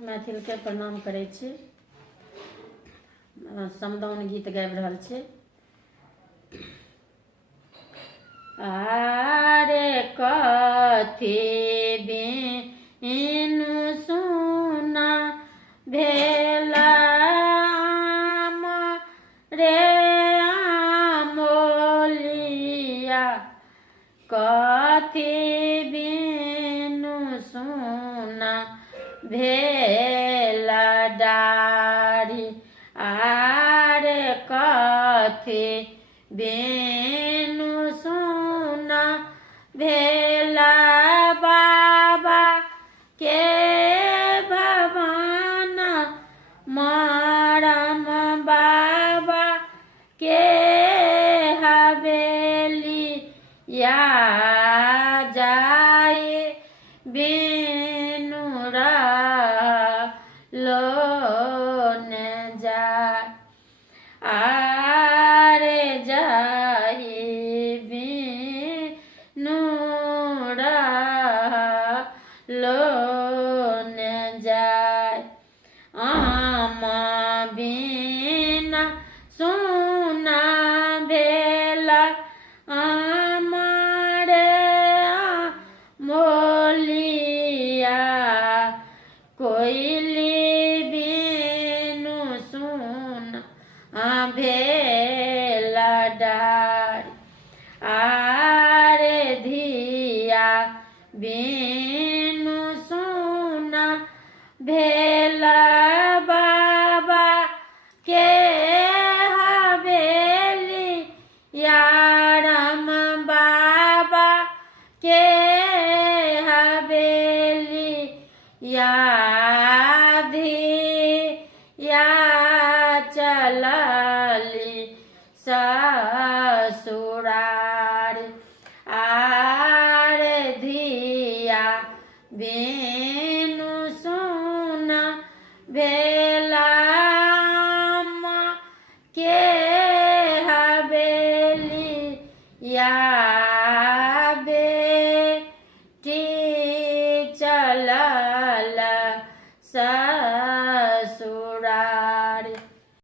मैथिल के प्रणाम करै छी। समदाउन गीत गाबि रहल छी। आरे कथी बिनु सुना भेला आम रे आमोलिया, कथी बिनु सुना भेला डारी। आरे कथी बिनु सुना भेला बाबा के भवन, मरम बाबा के हवेली या जाए बिनु लो न जाए। आरे जाए बिनु लो न जाए। आम बिना सुना भेला आम रे मोलिया, कोयली बिनु सुना भेला डारी। आरे धिया बिनु सुना भेला बाबा के हवेली, यारम बाबा के हवेली या धिया चलली ससुरारी। आरे धिया बिनु सुना भेला